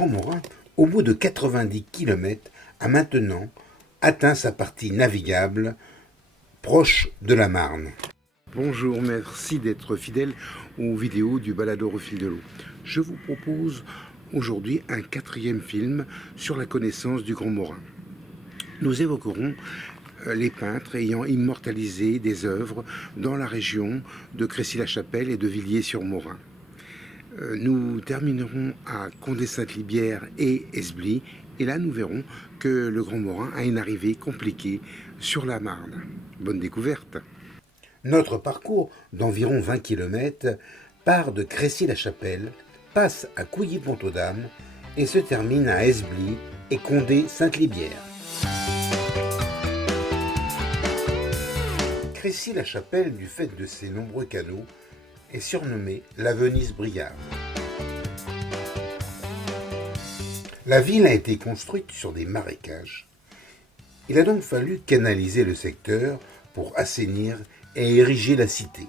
Grand Morin, au bout de 90 km, a maintenant atteint sa partie navigable proche de la Marne. Bonjour, merci d'être fidèle aux vidéos du Baladeur au fil de l'eau. Je vous propose aujourd'hui un 4e film sur la connaissance du Grand Morin. Nous évoquerons les peintres ayant immortalisé des œuvres dans la région de Crécy-la-Chapelle et de Villiers-sur-Morin. Nous terminerons à Condé-Sainte-Libière et Esbly, et là nous verrons que le Grand Morin a une arrivée compliquée sur la Marne. Bonne découverte. Notre parcours d'environ 20 km part de Crécy-la-Chapelle, passe à Couilly-Pont-aux-Dames et se termine à Esbly et Condé-Sainte-Libière. Crécy-la-Chapelle, du fait de ses nombreux canaux, est surnommée la Venise briarde. La ville a été construite sur des marécages. Il a donc fallu canaliser le secteur pour assainir et ériger la cité.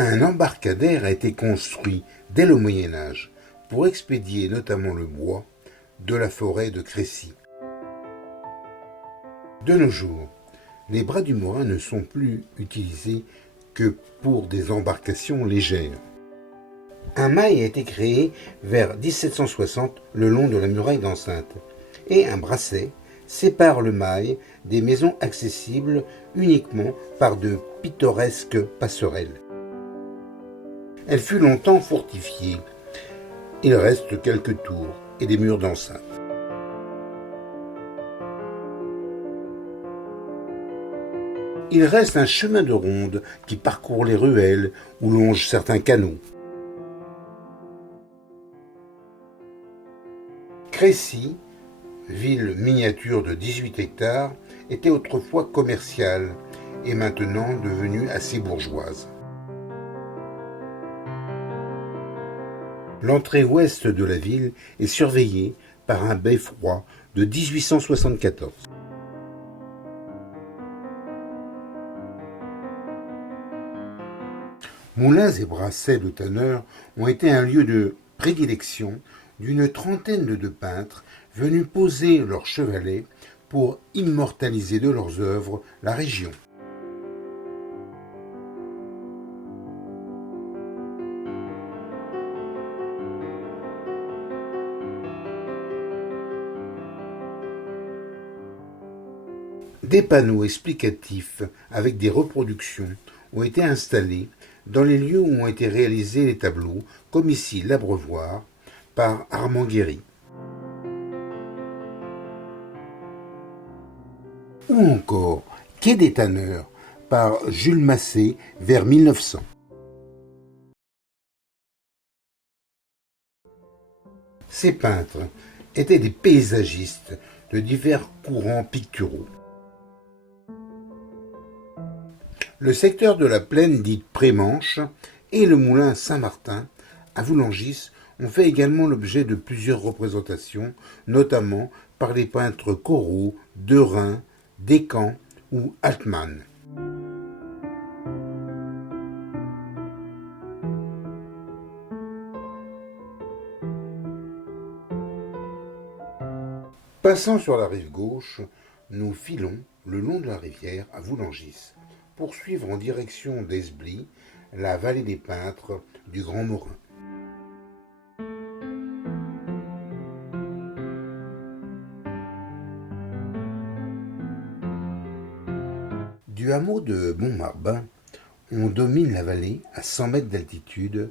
Un embarcadère a été construit dès le Moyen Âge pour expédier notamment le bois de la forêt de Crécy. De nos jours, les bras du Morin ne sont plus utilisés que pour des embarcations légères. Un mail a été créé vers 1760 le long de la muraille d'enceinte et un brasset sépare le mail des maisons accessibles uniquement par de pittoresques passerelles. Elle fut longtemps fortifiée. Il reste quelques tours et des murs d'enceinte. Il reste un chemin de ronde qui parcourt les ruelles ou longe certains canaux. Crécy, ville miniature de 18 hectares, était autrefois commerciale et maintenant devenue assez bourgeoise. L'entrée ouest de la ville est surveillée par un beffroi de 1874. Moulins et brassets de tanneurs ont été un lieu de prédilection d'une trentaine de peintres venus poser leurs chevalets pour immortaliser de leurs œuvres la région. Des panneaux explicatifs avec des reproductions ont été installés dans les lieux où ont été réalisés les tableaux, comme ici l'Abreuvoir, par Armand Guéry. Ou encore Quai des Tanneurs, par Jules Massé, vers 1900. Ces peintres étaient des paysagistes de divers courants picturaux. Le secteur de la plaine dite Prémanche et le moulin Saint-Martin à Voulangis ont fait également l'objet de plusieurs représentations, notamment par les peintres Corot, Derain, Descamps ou Altmann. Passant sur la rive gauche, nous filons le long de la rivière à Voulangis pour suivre en direction d'Esbly, la vallée des peintres du Grand Morin. Du hameau de Montmarbin, on domine la vallée à 100 mètres d'altitude,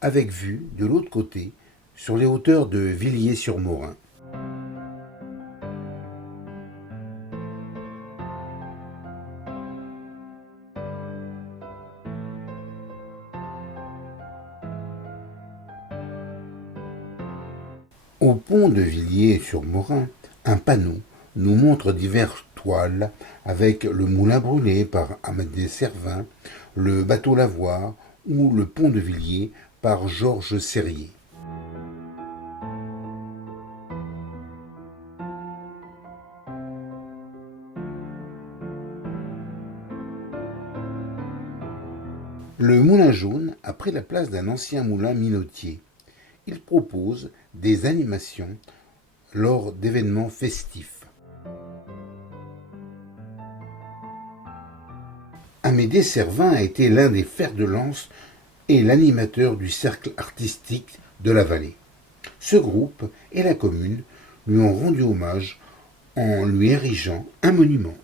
avec vue de l'autre côté sur les hauteurs de Villiers-sur-Morin. Au pont de Villiers-sur-Morin, un panneau nous montre diverses toiles avec le moulin brûlé par Amédée Servin, le bateau Lavoir ou le pont de Villiers par Georges Serrier. Le Moulin Jaune a pris la place d'un ancien moulin minotier. Il propose des animations lors d'événements festifs. Amédée Servin a été l'un des fers de lance et l'animateur du cercle artistique de la vallée. Ce groupe et la commune lui ont rendu hommage en lui érigeant un monument.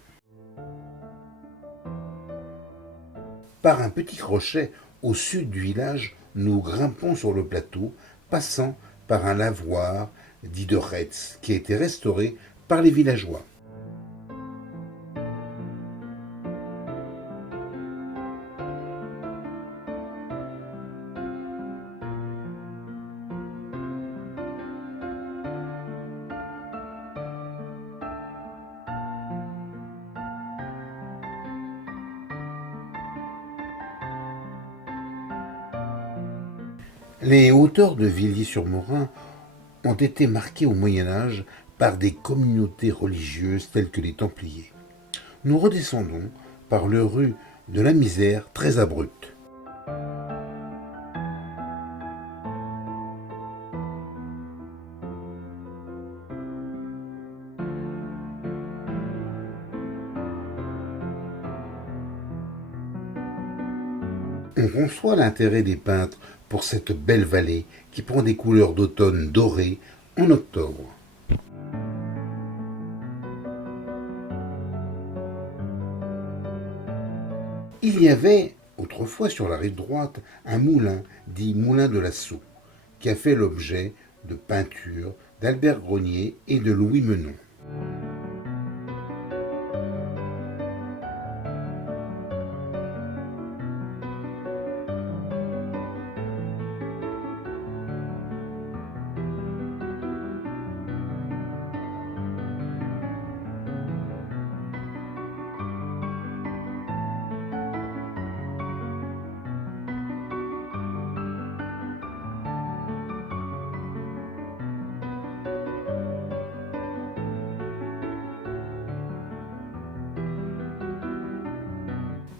Par un petit crochet au sud du village, nous grimpons sur le plateau, passant par un lavoir dit de Retz, qui a été restauré par les villageois. Les hauteurs de Villiers-sur-Morin ont été marquées au Moyen-Âge par des communautés religieuses telles que les Templiers. Nous redescendons par le rue de la Misère très abrupte. On conçoit l'intérêt des peintres pour cette belle vallée qui prend des couleurs d'automne dorées en octobre. Il y avait autrefois sur la rive droite un moulin dit Moulin de la Sceau qui a fait l'objet de peintures d'Albert Gronier et de Louis Menon.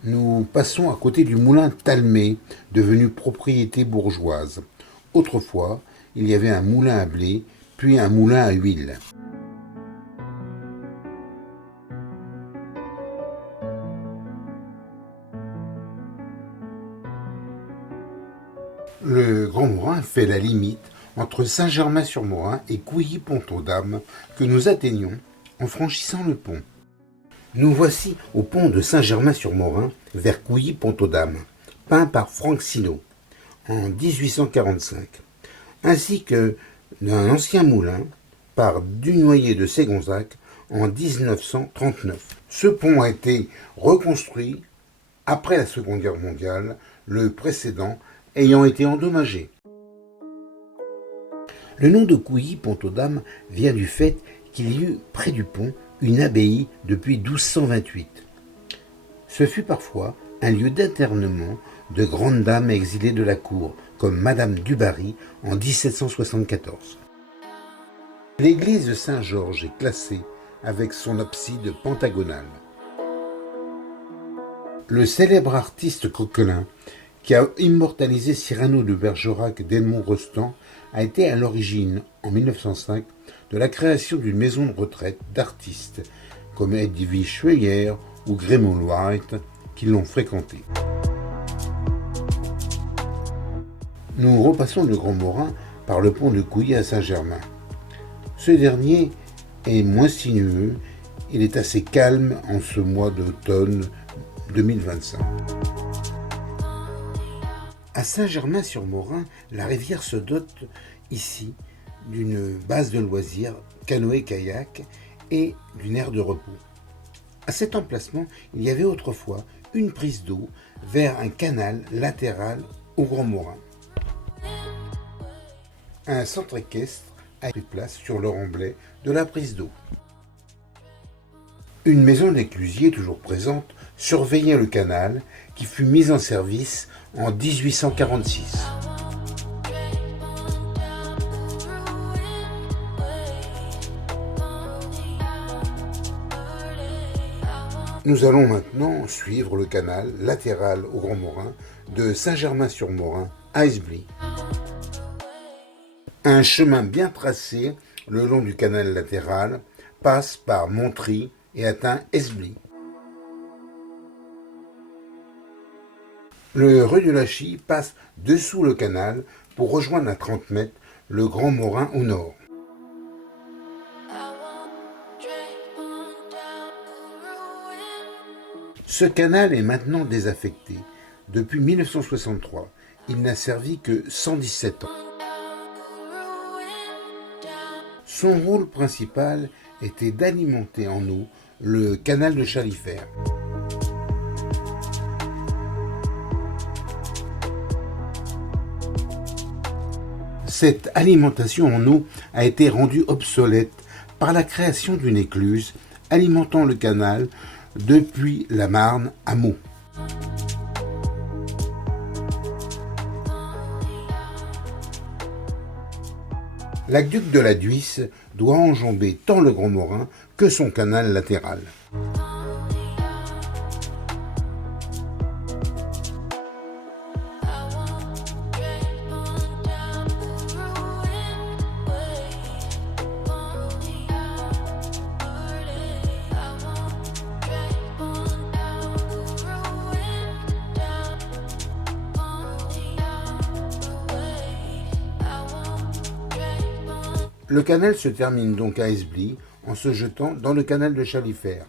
Nous passons à côté du moulin Talmé, devenu propriété bourgeoise. Autrefois, il y avait un moulin à blé, puis un moulin à huile. Le Grand Morin fait la limite entre Saint-Germain-sur-Morin et Couilly-Pont-aux-Dames que nous atteignons en franchissant le pont. Nous voici au pont de Saint-Germain-sur-Morin vers Couilly-Pont-aux-Dames, peint par Franck Sinaud en 1845, ainsi que d'un ancien moulin par Dunoyer de Ségonzac en 1939. Ce pont a été reconstruit après la Seconde Guerre mondiale, le précédent ayant été endommagé. Le nom de Couilly-Pont-aux-Dames vient du fait qu'il y eut près du pont une abbaye depuis 1228. Ce fut parfois un lieu d'internement de grandes dames exilées de la cour, comme Madame du Barry en 1774. L'église de Saint-Georges est classée avec son abside pentagonale. Le célèbre artiste Coquelin, qui a immortalisé Cyrano de Bergerac d'Edmond Rostand, a été à l'origine, en 1905, de la création d'une maison de retraite d'artistes comme Edwige Schweyer ou Gremon White qui l'ont fréquenté. Nous repassons le Grand Morin par le pont de Couilly à Saint-Germain. Ce dernier est moins sinueux, il est assez calme en ce mois d'automne 2025. À Saint-Germain-sur-Morin, la rivière se dote ici d'une base de loisirs, canoë-kayak et d'une aire de repos. À cet emplacement, il y avait autrefois une prise d'eau vers un canal latéral au Grand Morin. Un centre équestre a pris place sur le remblai de la prise d'eau. Une maison d'éclusier toujours présente surveillait le canal qui fut mis en service en 1846. Nous allons maintenant suivre le canal latéral au Grand Morin de Saint-Germain-sur-Morin à Esbly. Un chemin bien tracé le long du canal latéral passe par Montry et atteint Esbly. Le rue de Lachy passe dessous le canal pour rejoindre à 30 mètres le Grand Morin au nord. Ce canal est maintenant désaffecté. Depuis 1963, il n'a servi que 117 ans. Son rôle principal était d'alimenter en eau le canal de Chalifert. Cette alimentation en eau a été rendue obsolète par la création d'une écluse alimentant le canal depuis la Marne à Meaux. L'aqueduc de la Dhuys doit enjamber tant le Grand Morin que son canal latéral. Le canal se termine donc à Esbly en se jetant dans le canal de Chalifert,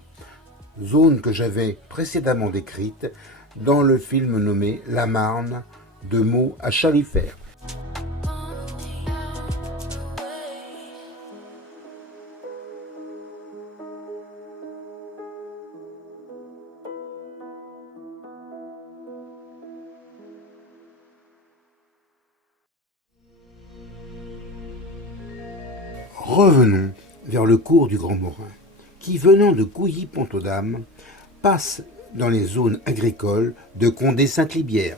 zone que j'avais précédemment décrite dans le film nommé La Marne, de Meaux à Chalifert. Revenons vers le cours du Grand Morin, qui, venant de Couilly-Pont-aux-Dames, passe dans les zones agricoles de Condé-Sainte-Libière.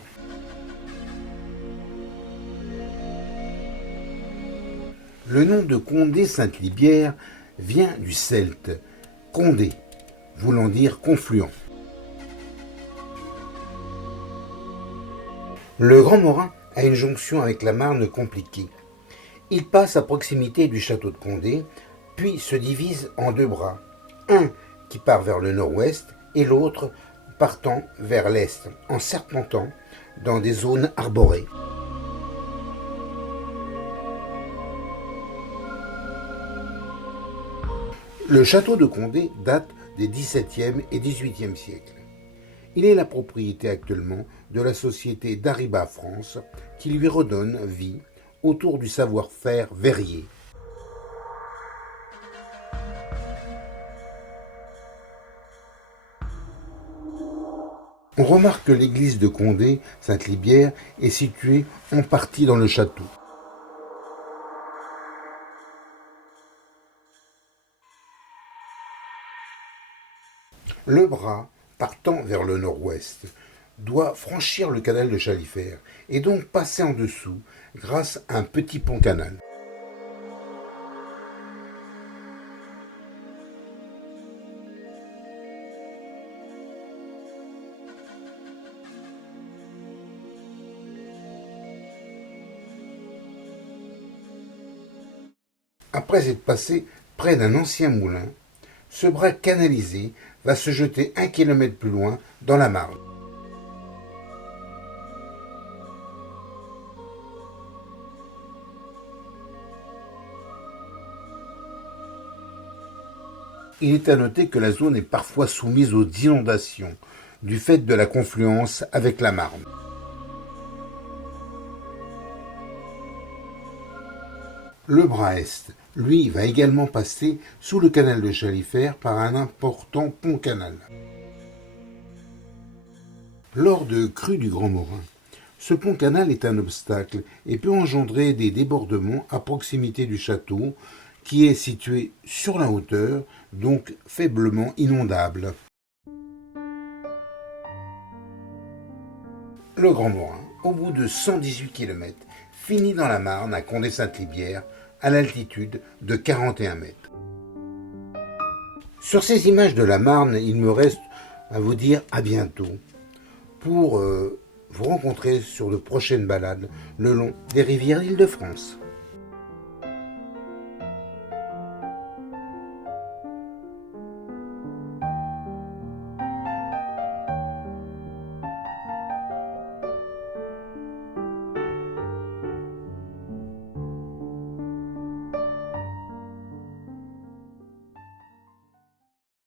Le nom de Condé-Sainte-Libière vient du celte Condé, voulant dire confluent. Le Grand Morin a une jonction avec la Marne compliquée. Il passe à proximité du château de Condé, puis se divise en deux bras, un qui part vers le nord-ouest et l'autre partant vers l'est, en serpentant dans des zones arborées. Le château de Condé date des XVIIe et XVIIIe siècles. Il est la propriété actuellement de la société Dariba France qui lui redonne vie autour du savoir-faire verrier. On remarque que l'église de Condé, Sainte-Libière, est située en partie dans le château. Le bras, partant vers le nord-ouest, doit franchir le canal de Chalifert et donc passer en dessous grâce à un petit pont-canal. Après être passé près d'un ancien moulin, ce bras canalisé va se jeter 1 kilomètre plus loin dans la Marne. Il est à noter que la zone est parfois soumise aux inondations du fait de la confluence avec la Marne. Le bras est, lui, va également passer sous le canal de Chalifert par un important pont-canal. Lors de crues du Grand Morin, ce pont-canal est un obstacle et peut engendrer des débordements à proximité du château, qui est situé sur la hauteur, donc faiblement inondable. Le Grand Morin, au bout de 118 km, finit dans la Marne à Condé-Sainte-Libière, à l'altitude de 41 mètres. Sur ces images de la Marne, il me reste à vous dire à bientôt pour vous rencontrer sur de prochaines balades le long des rivières d'Île-de-France.